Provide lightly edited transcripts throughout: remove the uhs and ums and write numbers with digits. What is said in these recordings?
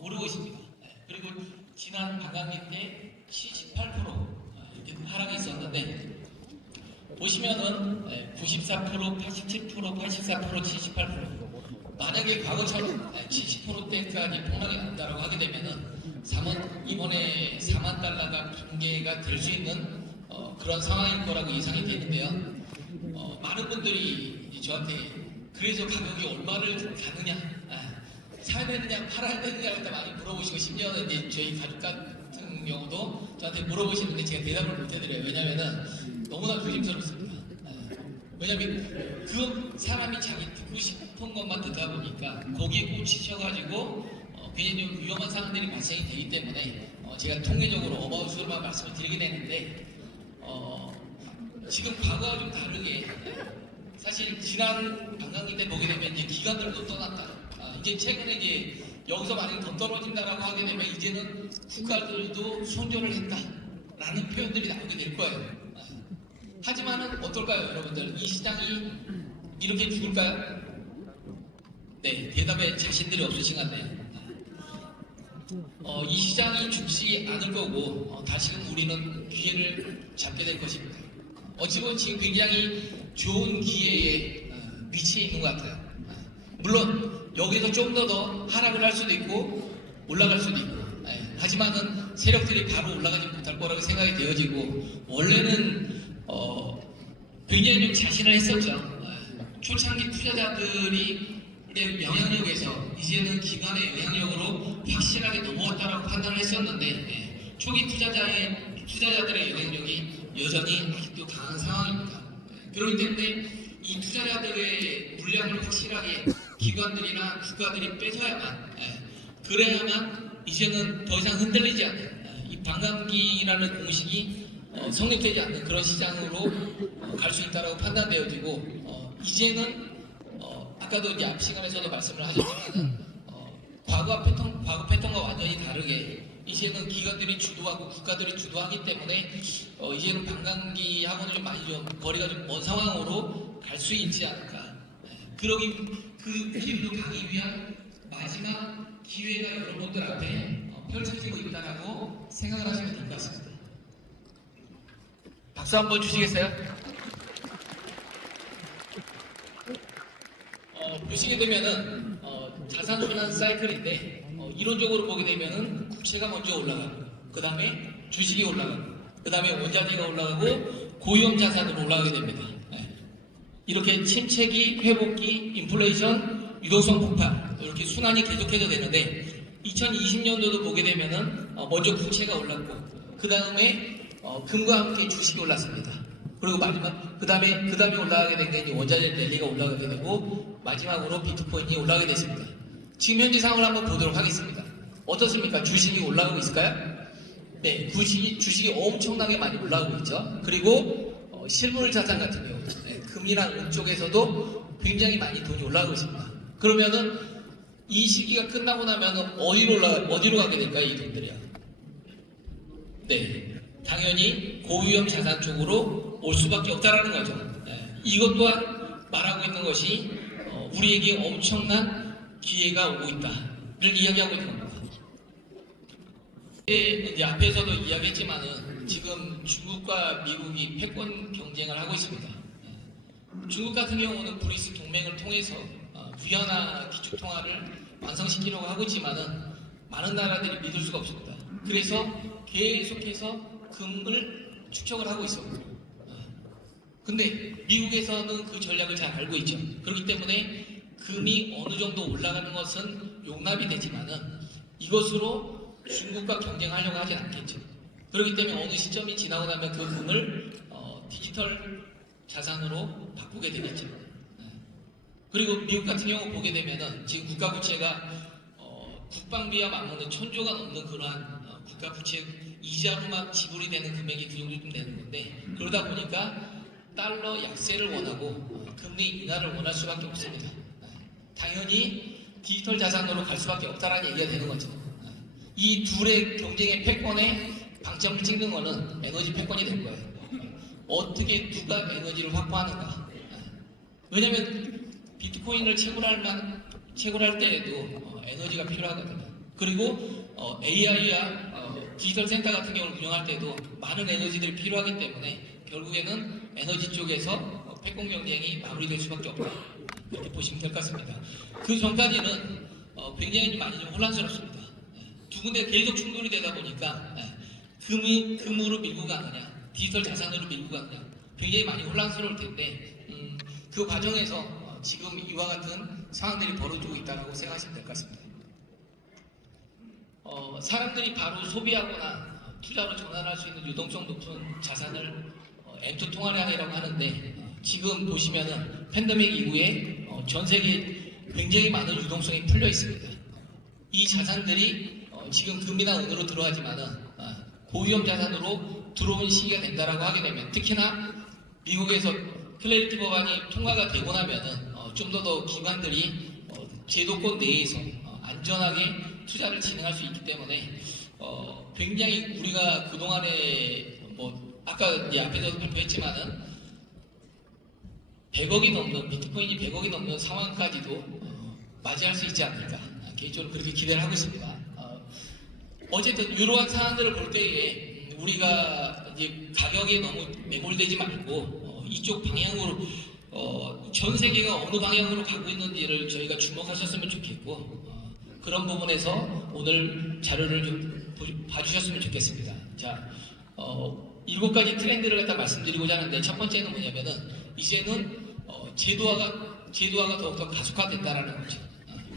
오르고 있습니다. 그리고 지난 반감기 때 78% 이렇게 하락이 있었는데 보시면은 94%, 87%, 84%, 78% 만약에 과거처럼 70%대까지 폭락이 난다라고 하게 되면은 이번에 4만 달러가 붕괴가 될 수 있는 그런 상황일 거라고 예상이 되는데요. 많은 분들이 저한테 그래서 가격이 얼마를 가느냐, 사야 되느냐, 팔아야 되느냐 일단 많이 물어보시고 심지어는 이제 저희 가족 같은 경우도 저한테 물어보시는데 제가 대답을 못 해드려요. 왜냐면은 너무나 조심스럽습니다. 왜냐면 그 사람이 자기 듣고 싶은 것만 듣다 보니까 거기에 꽂히셔가지고 굉장히 좀 위험한 상황들이 발생이 되기 때문에 제가 통계적으로 어바웃으로만 말씀을 드리게 되는데 지금 과거와 좀 다르게 사실 지난 관광기 때 보게 되면 이제 기관들도 떠났다. 이제 최근에 이제 여기서 만약에 더 떨어진다라고 하게 되면 이제는 국가들도 손절을 했다라는 표현들이 나오게 될 거예요. 하지만은 어떨까요, 여러분들? 이 시장이 이렇게 죽을까요? 네, 대답에 자신들이 없으신 것 같네요. 이 시장이 죽지 않을 거고 다시금 우리는 기회를 잡게 될 것입니다. 어찌보면 지금 굉장히 좋은 기회에 위치해 있는 것 같아요. 물론 여기서 좀 더 하락을 할 수도 있고 올라갈 수도 있고 하지만은 세력들이 바로 올라가지 못할 거라고 생각이 되어지고 원래는 굉장히 좀 자신을 했었죠. 초창기 투자자들이 영향력에서 이제는 기관의 영향력으로 확실하게 넘어왔다라고 판단을 했었는데 초기 투자자들의 영향력이 여전히 아직도 강한 상황입니다. 그렇기 때문에 이 투자자들의 물량을 확실하게 기관들이나 국가들이 뺏어야만 그래야만 이제는 더 이상 흔들리지 않는 이 반감기라는 공식이 성립되지 않는 그런 시장으로 갈 수 있다고 판단되어지고 이제는 아까도 이제 앞 시간에서도 말씀을 하셨지만 과거 패턴과 완전히 다르게 이제는 기관들이 주도하고 국가들이 주도하기 때문에 이제는 반감기하고는 좀 많이 좀 거리가 좀 먼 상황으로 갈 수 있지 않을까. 그 길로 가기 위한 마지막 기회가 여러분들 앞에 펼쳐지고 있다라고 생각을 하시면 될 것 같습니다. 박수 한번 주시겠어요? 보시게 되면은 자산순환 사이클인데 이론적으로 보게 되면은 국채가 먼저 올라가고 그 다음에 주식이 올라가고 그 다음에 원자재가 올라가고 고위험 자산으로 올라가게 됩니다. 이렇게 침체기, 회복기, 인플레이션, 유동성 폭발 이렇게 순환이 계속해서 되는데 2020년도도 보게 되면은 먼저 국채가 올랐고 그 다음에 금과 함께 주식이 올랐습니다. 그리고 마지막 그 다음에 올라가게 된 게 원자재 랠리가 올라가게 되고 마지막으로 비트코인이 올라가게 됐습니다. 지금 현재 상황을 한번 보도록 하겠습니다. 어떻습니까? 주식이 올라가고 있을까요? 네, 주식이 엄청나게 많이 올라가고 있죠. 그리고 실물 자산 같은 경우 금이나 은 쪽에서도 굉장히 많이 돈이 올라가고 있습니다. 그러면은 이 시기가 끝나고 나면 어디로 가게 될까요, 이 돈들이요? 네, 당연히 고위험 자산 쪽으로 올 수밖에 없다라는 거죠. 이것 또한 말하고 있는 것이 우리에게 엄청난 기회가 오고 있다를 이야기하고 있는 겁니다. 이제 앞에서도 이야기했지만은 지금 중국과 미국이 패권 경쟁을 하고 있습니다. 중국 같은 경우는 브리스 동맹을 통해서 위안화 기축통화를 완성시키려고 하고 있지만은 많은 나라들이 믿을 수가 없습니다. 그래서 계속해서 금을 축적을 하고 있었고 근데 미국에서는 그 전략을 잘 알고 있죠. 그렇기 때문에 금이 어느 정도 올라가는 것은 용납이 되지만은 이것으로 중국과 경쟁하려고 하진 않겠죠. 그렇기 때문에 어느 시점이 지나고 나면 그 금을 디지털 자산으로 바꾸게 되겠죠. 그리고 미국 같은 경우 보게 되면은 지금 국가 부채가 국방비와 맞먹는 1000조가 넘는 그러한 국가 부채 이자로만 지불이 되는 금액이 그 정도 좀 되는 건데 그러다 보니까 달러 약세를 원하고 금리 인하를 원할 수밖에 없습니다. 당연히 디지털 자산으로 갈 수밖에 없다라는 얘기가 되는 거죠. 이 둘의 경쟁의 패권에 방점을 찍는 거는 에너지 패권이 될 거예요. 어떻게 누가 에너지를 확보하는가. 왜냐면 비트코인을 채굴할 때에도 에너지가 필요하거든요. 그리고 AI와 디지털 센터 같은 경우를 운영할 때도 많은 에너지들이 필요하기 때문에 결국에는 에너지 쪽에서 패권 경쟁이 마무리될 수밖에 없다. 이렇게 보시면 될 것 같습니다. 그 전까지는 굉장히 많이 좀 혼란스럽습니다. 두 군데 계속 충돌이 되다 보니까 금으로 밀고 가느냐, 디지털 자산으로 밀고 가느냐, 굉장히 많이 혼란스러울 텐데 그 과정에서 지금 이와 같은 상황들이 벌어지고 있다고 생각하시면 될 것 같습니다. 사람들이 바로 소비하거나 투자로 전환할 수 있는 유동성 높은 자산을 M2 통화량이라고 하는데 지금 보시면은 팬데믹 이후에 전 세계에 굉장히 많은 유동성이 풀려 있습니다. 이 자산들이 지금 금이나 은으로 들어가지만은 고위험 자산으로 들어온 시기가 된다라고 하게 되면 특히나 미국에서 클래리티 법안이 통과가 되고 나면은 좀 더 기관들이 제도권 내에서 안전하게 투자를 진행할 수 있기 때문에 굉장히 우리가 그동안에 아까 이제 앞에서도 발표했지만은 100억이 넘는 비트코인이 100억이 넘는 상황까지도 맞이할 수 있지 않을까 개인적으로 그렇게 기대를 하고 있습니다. 어쨌든 이러한 상황들을 볼 때에 우리가 이제 가격에 너무 매몰되지 말고 이쪽 방향으로 전 세계가 어느 방향으로 가고 있는지를 저희가 주목하셨으면 좋겠고 그런 부분에서 오늘 자료를 좀 봐주셨으면 좋겠습니다. 자, 7가지 트렌드를 갖다 말씀드리고자 하는데 첫 번째는 뭐냐면은 이제는 제도화가 더욱더 가속화된다라는 거죠.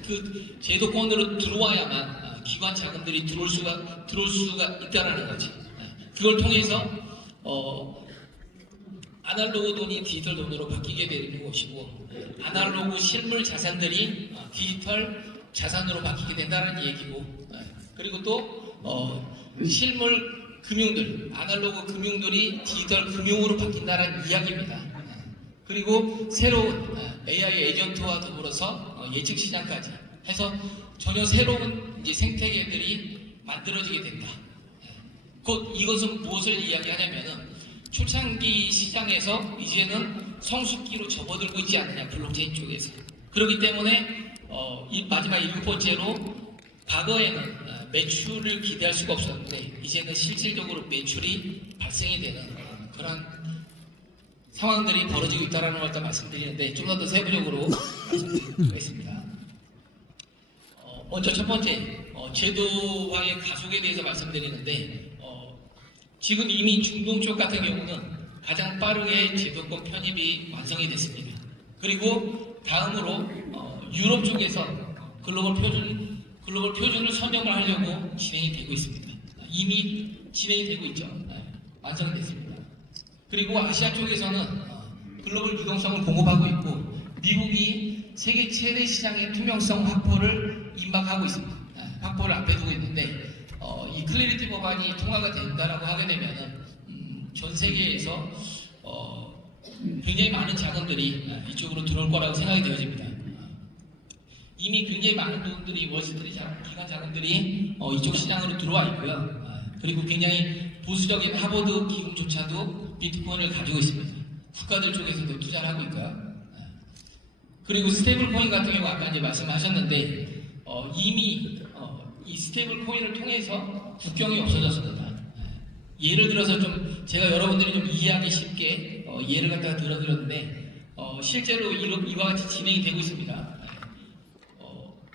그 제도권으로 들어와야만 기관 자금들이 들어올 수가 있다라는 거지. 그걸 통해서 아날로그 돈이 디지털 돈으로 바뀌게 되는 것이고 아날로그 실물 자산들이 디지털 자산으로 바뀌게 된다는 얘기고 그리고 또 실물 금융들 아날로그 금융들이 디지털 금융으로 바뀐다는 이야기입니다. 그리고 새로운 AI 에이전트와 더불어서 예측 시장까지 해서 전혀 새로운 이제 생태계들이 만들어지게 된다. 곧 이것은 무엇을 이야기하냐면은 초창기 시장에서 이제는 성숙기로 접어들고 있지 않느냐 블록체인 쪽에서 그렇기 때문에 마지막 7번째로 과거에는 매출을 기대할 수가 없었는데 이제는 실질적으로 매출이 발생이 되는 그런 상황들이 벌어지고 있다는 걸 말씀드리는데 좀 더 세부적으로 말씀드리겠습니다. 먼저 첫 번째 제도화의 가속에 대해서 말씀드리는데 지금 이미 중동 쪽 같은 경우는 가장 빠르게 제도권 편입이 완성이 됐습니다. 그리고 다음으로 유럽 쪽에서 글로벌 표준을 선정을 하려고 진행이 되고 있습니다. 이미 진행이 되고 있죠. 완성이 됐습니다. 그리고 아시아 쪽에서는 글로벌 유동성을 공급하고 있고 미국이 세계 최대 시장의 투명성 확보를 임박하고 있습니다. 확보를 앞에 두고 있는데 이 클래리티 법안이 통과가 된다라고 하게 되면은 전 세계에서 굉장히 많은 자금들이 이쪽으로 들어올 거라고 생각이 되어집니다. 이미 굉장히 많은 돈들이 월스트리트 기관 자금들이 이쪽 시장으로 들어와 있고요. 그리고 굉장히 보수적인 하버드 기금조차도 비트코인을 가지고 있습니다. 국가들 쪽에서도 투자를 하고 있고요. 그리고 스테이블 코인 같은 경우 아까 이제 말씀하셨는데 이미 이 스테이블 코인을 통해서 국경이 없어졌습니다. 예를 들어서 좀 제가 여러분들이 좀 이해하기 쉽게 예를 갖다가 들어드렸는데 실제로 이와 같이 진행이 되고 있습니다.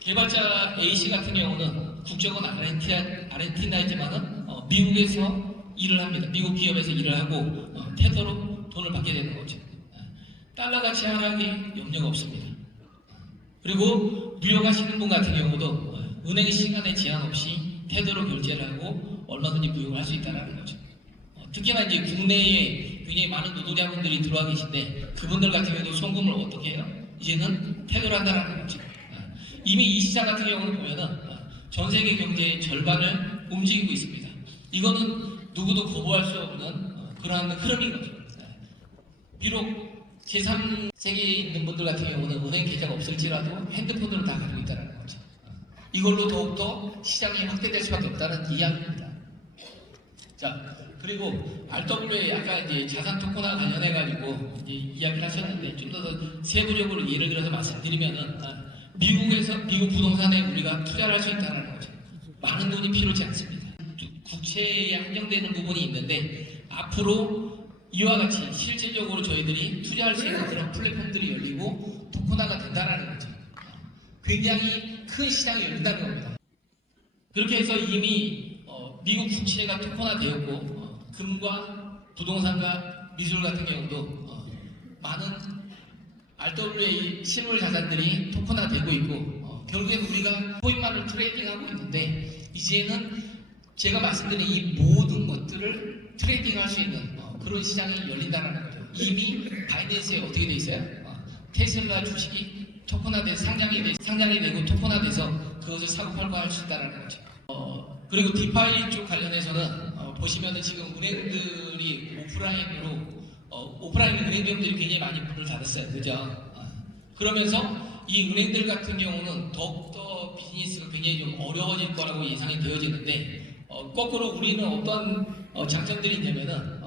개발자 A씨 같은 경우는 국적은 아르헨티나이지만은 미국에서 일을 합니다. 미국 기업에서 일을 하고 테더로 돈을 받게 되는 거죠. 달러 가치 하락에 염려가 없습니다. 그리고 무역하시는 분 같은 경우도 은행 시간에 제한 없이 테더로 결제를 하고 얼마든지 무역을 할 수 있다는 거죠. 특히나 이제 국내에 굉장히 많은 노동자분들이 들어와 계신데 그분들 같은 경우도 송금을 어떻게 해요? 이제는 테더로 한다는 거죠. 이미 이 시장 같은 경우는 보면은 전 세계 경제의 절반을 움직이고 있습니다. 이거는 누구도 거부할 수 없는 그러한 흐름인 거죠. 비록 제3세계에 있는 분들 같은 경우는 은행 계좌가 없을지라도 핸드폰으로 다 가지고 있다는 거죠. 이걸로 더욱더 시장이 확대될 수밖에 없다는 이야기입니다. 자, 그리고 RWA 아까 이제 자산 토큰과 관련해가지고 이야기를 하셨는데 좀 더 세부적으로 예를 들어서 말씀드리면은 미국 부동산에 우리가 투자를 할 수 있다는 거죠. 많은 돈이 필요치 않습니다. 국채에 한정되는 부분이 있는데 앞으로 이와 같이 실질적으로 저희들이 투자할 수 있는 그런 플랫폼들이 열리고 토큰화가 된다는 거죠. 굉장히 큰 시장이 열린다는 겁니다. 그렇게 해서 이미 미국 국채가 토큰화되었고 금과 부동산과 미술 같은 경우도 많은 RWA 실물 자산들이 토큰화되고 있고 결국엔 우리가 코인만을 트레이딩하고 있는데 이제는 제가 말씀드린 이 모든 것들을 트레이딩할 수 있는 그런 시장이 열린다는 거죠. 이미 바이낸스에 어떻게 돼 있어요? 테슬라 주식이 토큰화돼서 상장이 되고 토큰화돼서 그것을 사고 팔고 할 수 있다는 거죠. 그리고 디파이 쪽 관련해서는 보시면은 지금 은행들이 오프라인 은행들이 굉장히 많이 문을 닫았어요. 그죠? 그러면서 이 은행들 같은 경우는 더욱더 비즈니스가 굉장히 좀 어려워질 거라고 예상이 되어지는데 거꾸로 우리는 어떤 장점들이 있냐면은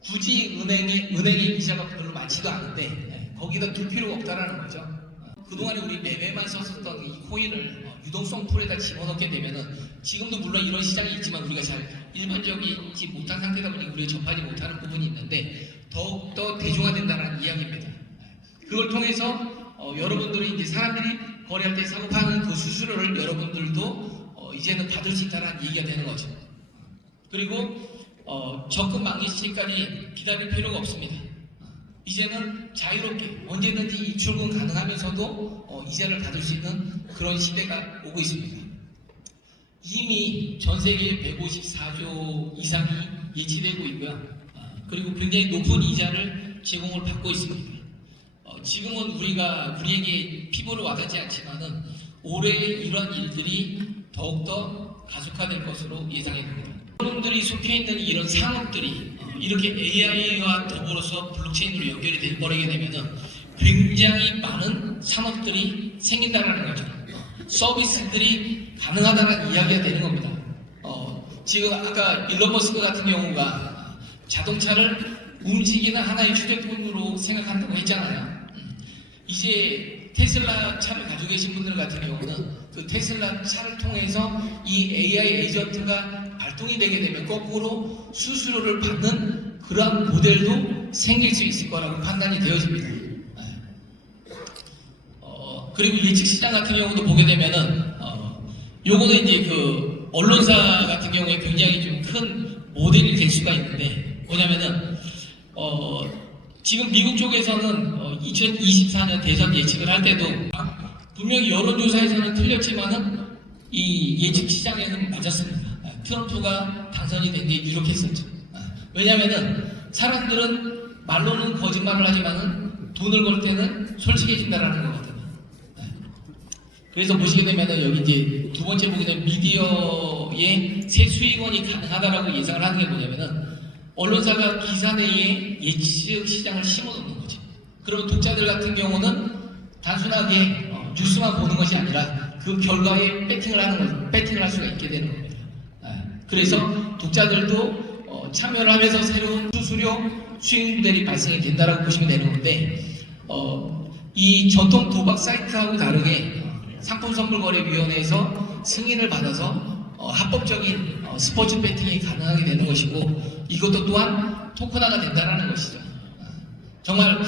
굳이 은행의 이자가 별로 많지도 않은데 거기다 둘 필요가 없다라는 거죠. 그동안에 우리 매매만 썼었던 이 코인을 유동성 풀에다 집어넣게 되면은 지금도 물론 이런 시장이 있지만 우리가 잘 일반적이지 못한 상태다 보니 우리가 접하지 못하는 부분이 있는데 더욱더 대중화된다는 이야기입니다. 그걸 통해서 여러분들이 이제 사람들이 거래할 때 사고 파는 그 수수료를 여러분들도 이제는 받을 수 있다는 얘기가 되는 거죠. 그리고 적금 만기 시까지 기다릴 필요가 없습니다. 이제는 자유롭게 언제든지 입출금 가능하면서도 이자를 받을 수 있는 그런 시대가 오고 있습니다. 이미 전 세계 154조 이상이 예치되고 있고요. 그리고 굉장히 높은 이자를 제공을 받고 있습니다. 지금은 우리에게 피부로 와닿지 않지만은 올해 이런 일들이 더욱더 가속화될 것으로 예상이 됩니다. 여러분들이 속해 있는 이런 산업들이 이렇게 AI와 더불어서 블록체인으로 연결이 돼버리게 되면은 굉장히 많은 산업들이 생긴다는 거죠. 서비스들이 가능하다는 이야기가 되는 겁니다. 지금 아까 일론 머스크 같은 경우가 자동차를 움직이는 하나의 휴대폰으로 생각한다고 했잖아요. 이제 테슬라 차를 가지고 계신 분들 같은 경우는 그 테슬라 차를 통해서 이 AI 에이전트가 발동이 되게 되면 거꾸로 수수료를 받는 그러한 모델도 생길 수 있을 거라고 판단이 되어집니다. 그리고 예측 시장 같은 경우도 보게 되면은 요거는 이제 그 언론사 같은 경우에 굉장히 좀 큰 모델이 될 수가 있는데 뭐냐면은 지금 미국 쪽에서는 2024년 대선 예측을 할 때도 분명히 여론조사에서는 틀렸지만은 이 예측 시장에는 맞았습니다. 트럼프가 당선이 된 게 유력했었죠. 왜냐면은 사람들은 말로는 거짓말을 하지만은 돈을 걸 때는 솔직해진다라는 거거든요. 그래서 보시게 되면은 여기 이제 두 번째 보게 되면 미디어의 새 수익원이 가능하다라고 예상을 하는 게 뭐냐면은 언론사가 기사 내에 예측 시장을 심어놓는 거죠. 그러면 독자들 같은 경우는 단순하게 뉴스만 보는 것이 아니라 그 결과에 배팅을 할 수가 있게 되는 겁니다. 그래서 독자들도 참여를 하면서 새로운 수수료 수익 모델이 발생이 된다라고 보시면 되는 건데 이 전통 도박 사이트하고 다르게 상품선물거래위원회에서 승인을 받아서 합법적인 스포츠 배팅이 가능하게 되는 것이고 이것도 또한 토큰화가 된다는 것이죠. 정말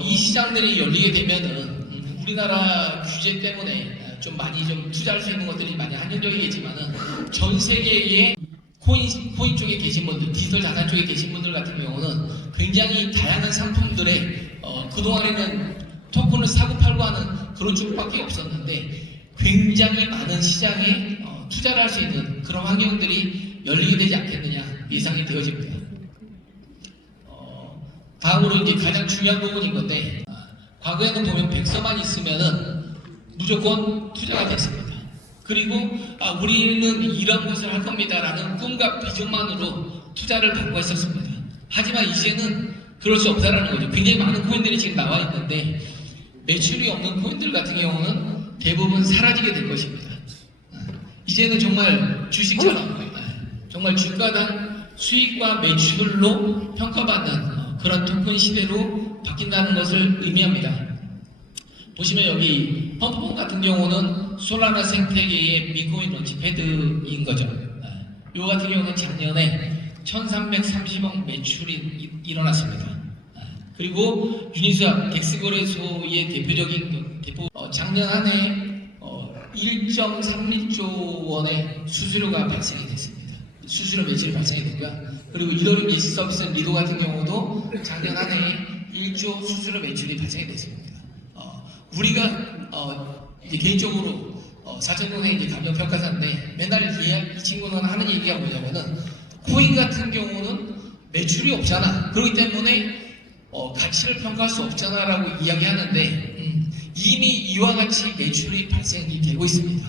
이 시장들이 열리게 되면은 우리나라 규제 때문에 좀 많이 좀 투자할 수 있는 것들이 많이 한정적이겠지만은 전 세계의 코인 쪽에 계신 분들, 디지털 자산 쪽에 계신 분들 같은 경우는 굉장히 다양한 상품들에 그동안에는 토큰을 사고 팔고 하는 그런 쪽밖에 없었는데 굉장히 많은 시장에 투자를 할 수 있는 그런 환경들이 열리게 되지 않겠느냐 예상이 되어집니다. 다음으로 이제 가장 중요한 부분인 건데 과거에는 보면 백서만 있으면은 무조건 투자가 됐습니다. 그리고 우리는 이런 것을 할 겁니다라는 꿈과 비전만으로 투자를 받고 있었습니다. 하지만 이제는 그럴 수 없다라는 거죠. 굉장히 많은 코인들이 지금 나와 있는데 매출이 없는 코인들 같은 경우는 대부분 사라지게 될 것입니다. 이제는 정말 주식처럼 정말 주가당 수익과 매출로 평가받는 그런 토큰 시대로 바뀐다는 것을 의미합니다. 보시면 여기 펌프폰 같은 경우는 솔라나 생태계의 비트코인 런치패드인 거죠. 요 같은 경우는 작년에 1330억 매출이 일어났습니다. 그리고 유니스와 덱스거래소의 대표적인 작년 한 해 1.31조 원의 수수료가 발생이 됐습니다. 수수료 매출이 발생이 됐고요. 그리고 이더리움 예시 서비스 리도 같은 경우도 작년 한 해 1조 수수료 매출이 발생이 됐습니다. 우리가 이제 개인적으로 사전동에 이제 감정평가사인데 맨날 이 친구는 하는 얘기가 뭐냐면은 코인 같은 경우는 매출이 없잖아. 그렇기 때문에 가치를 평가할 수 없잖아 라고 이야기하는데 이미 이와 같이 매출이 발생이 되고 있습니다.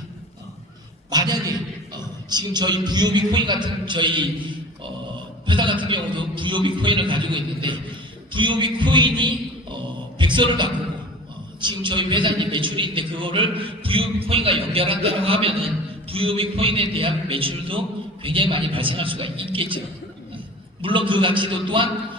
만약에 지금 저희 부요비 코인 같은 저희 회사 같은 경우도 부요비 코인을 가지고 있는데 부요비 코인이 백서를 바꾸고 지금 저희 회사 이제 매출이 있는데 그거를 부요비 코인과 연결한다고 하면은 부요비 코인에 대한 매출도 굉장히 많이 발생할 수가 있겠죠. 물론 그 가치도 또한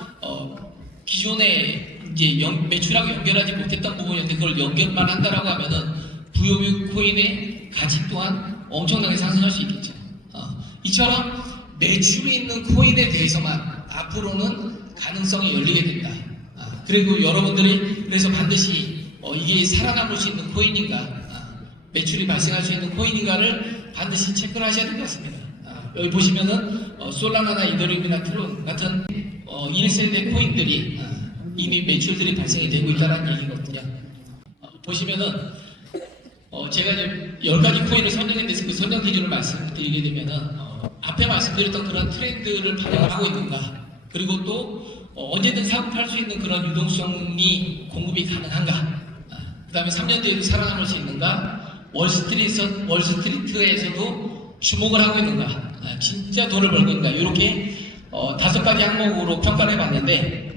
기존에 이제 매출하고 연결하지 못했던 부분인데 그걸 연결만 한다라고 하면은 부요비 코인의 가치 또한 엄청나게 상승할 수 있겠죠. 이처럼 매출이 있는 코인에 대해서만 앞으로는 가능성이 열리게 된다. 그리고 여러분들이 그래서 반드시 이게 살아남을 수 있는 코인인가, 매출이 발생할 수 있는 코인인가를 반드시 체크를 하셔야 될 것 같습니다. 여기 보시면은 솔라나나 이더리움이나 트론 같은 1세대 코인들이 이미 매출들이 발생이 되고 있다는 얘기거든요. 보시면은 제가 이제 10가지 코인을 선정했는데 그 선정 기준을 말씀드리게 되면은 앞에 말씀드렸던 그런 트렌드를 반영을 하고 있는가, 그리고 또 언제든 사고 팔 수 있는 그런 유동성이 공급이 가능한가, 그 다음에 3년 뒤에도 살아남을 수 있는가, 월스트리트에서도 주목을 하고 있는가, 진짜 돈을 벌고 있는가, 이렇게 5가지 항목으로 평가를 해봤는데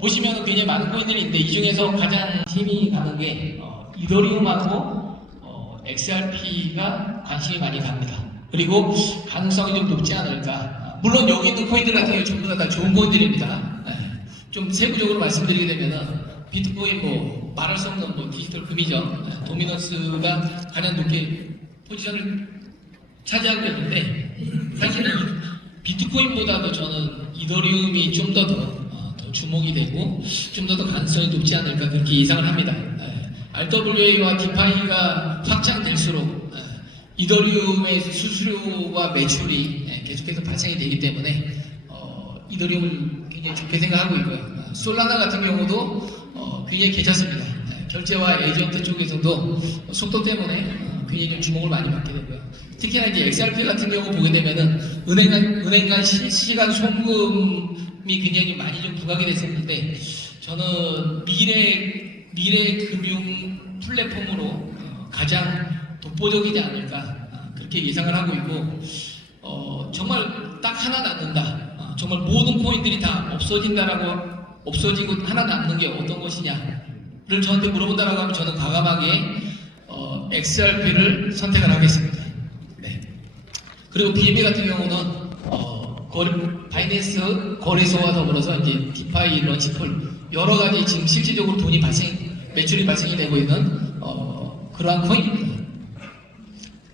보시면 굉장히 많은 코인들이 있는데 이 중에서 가장 힘이 가는 게 이더리움하고 XRP가 관심이 많이 갑니다. 그리고 가능성이 좀 높지 않을까. 물론 여기 있는 코인들 같은 경우 전부 다 좋은 코인들입니다. 좀 세부적으로 말씀드리게 되면은 비트코인 뭐 말할 수 없는 뭐 디지털 금이죠. 도미넌스가 가장 높게 포지션을 차지하고 있는데 사실은 비트코인보다도 저는 이더리움이 좀 더 주목이 되고 좀 더 가능성이 높지 않을까 그렇게 예상을 합니다. RWA와 디파이가 확장될수록 이더리움의 수수료와 매출이 계속해서 발생이 되기 때문에 이더리움을 굉장히 좋게 생각하고 있고요. 솔라나 같은 경우도 굉장히 괜찮습니다. 결제와 에이전트 쪽에서도 속도 때문에 굉장히 좀 주목을 많이 받게 되고요. 특히나 이제 XRP 같은 경우 보게 되면은 은행 간 실시간 송금이 굉장히 많이 좀 부각이 됐었는데 저는 미래 금융 플랫폼으로 가장 독보적이지 않을까 그렇게 예상을 하고 있고 정말 딱 하나 남는다. 정말 모든 코인들이 다 없어지고 하나 남는 게 어떤 것이냐를 저한테 물어본다라고 하면 저는 과감하게 XRP를 선택을 하겠습니다. 네. 그리고 BNB 같은 경우는 바이낸스 거래소와 더불어서 이제 디파이, 런치풀 여러 가지 지금 실질적으로 매출이 발생이 되고 있는 그러한 코인입니다.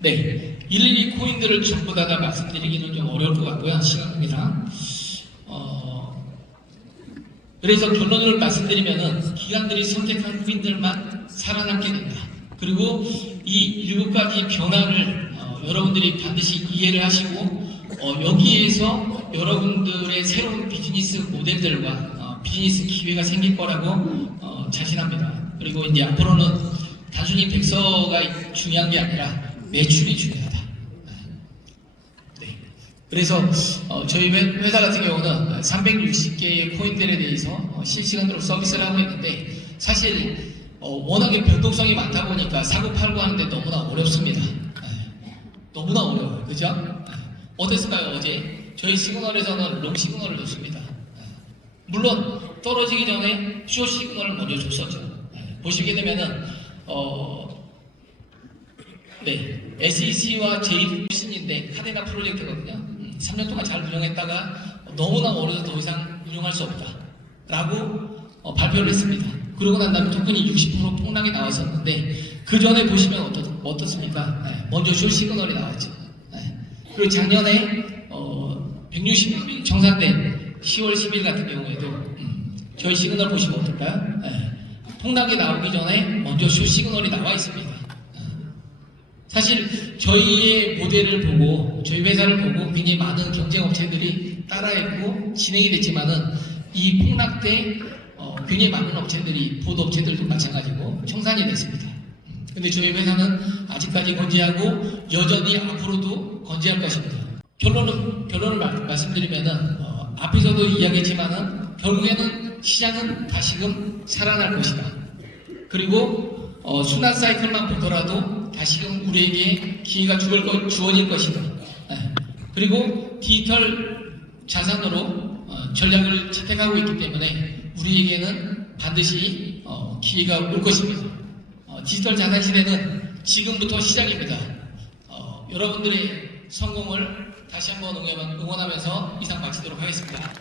네, 일일이 코인들을 전부 다 말씀드리기는 좀 어려울 것 같고요, 시간입니다. 그래서 결론을 말씀드리면은 기관들이 선택한 코인들만 살아남게 된다. 그리고 이 7가지 변화를 여러분들이 반드시 이해를 하시고 여기에서 여러분들의 새로운 비즈니스 모델들과 비즈니스 기회가 생길 거라고 자신합니다. 그리고 이제 앞으로는 단순히 백서가 중요한 게 아니라 매출이 중요하다. 네. 그래서 저희 회사 같은 경우는 360개의 코인들에 대해서 실시간으로 서비스를 하고 있는데 사실 워낙에 변동성이 많다 보니까 사고 팔고 하는데 너무나 어렵습니다. 너무나 어려워요. 그죠? 어땠을까요? 어제 저희 시그널에서는 롱 시그널을 줬습니다. 물론 떨어지기 전에 숏 시그널을 먼저 줬었죠. 보시게 되면은 네, SEC와 제이신인데 카데나 프로젝트거든요. 3년 동안 잘 운영했다가 너무나 어려서 더 이상 운영할 수 없다 라고 발표를 했습니다. 그러고 난 다음에 토큰이 60% 폭락이 나왔었는데 그 전에 보시면 어떻습니까? 네, 먼저 숏 시그널이 나왔죠. 네. 그리고 작년에 160 정산된 10월 10일 같은 경우에도 저희 시그널 보시면 어떨까요? 네. 폭락이 나오기 전에 먼저 숏 시그널이 나와 있습니다. 사실 저희의 모델을 보고 저희 회사를 보고 굉장히 많은 경쟁 업체들이 따라했고 진행이 됐지만은 이 폭락 때 굉장히 많은 업체들이 보드 업체들도 마찬가지고 청산이 됐습니다. 근데 저희 회사는 아직까지 건재하고 여전히 앞으로도 건재할 것입니다. 결론을 말씀드리면은 앞에서도 이야기했지만은 결국에는 시장은 다시금 살아날 것이다. 그리고 순환 사이클만 보더라도 다시금 우리에게 기회가 주어질 것이다. 네. 그리고 디지털 자산으로 전략을 채택하고 있기 때문에 우리에게는 반드시 기회가 올 것입니다. 디지털 자산 시대는 지금부터 시작입니다. 여러분들의 성공을 다시 한번 응원하면서 이상 마치도록 하겠습니다.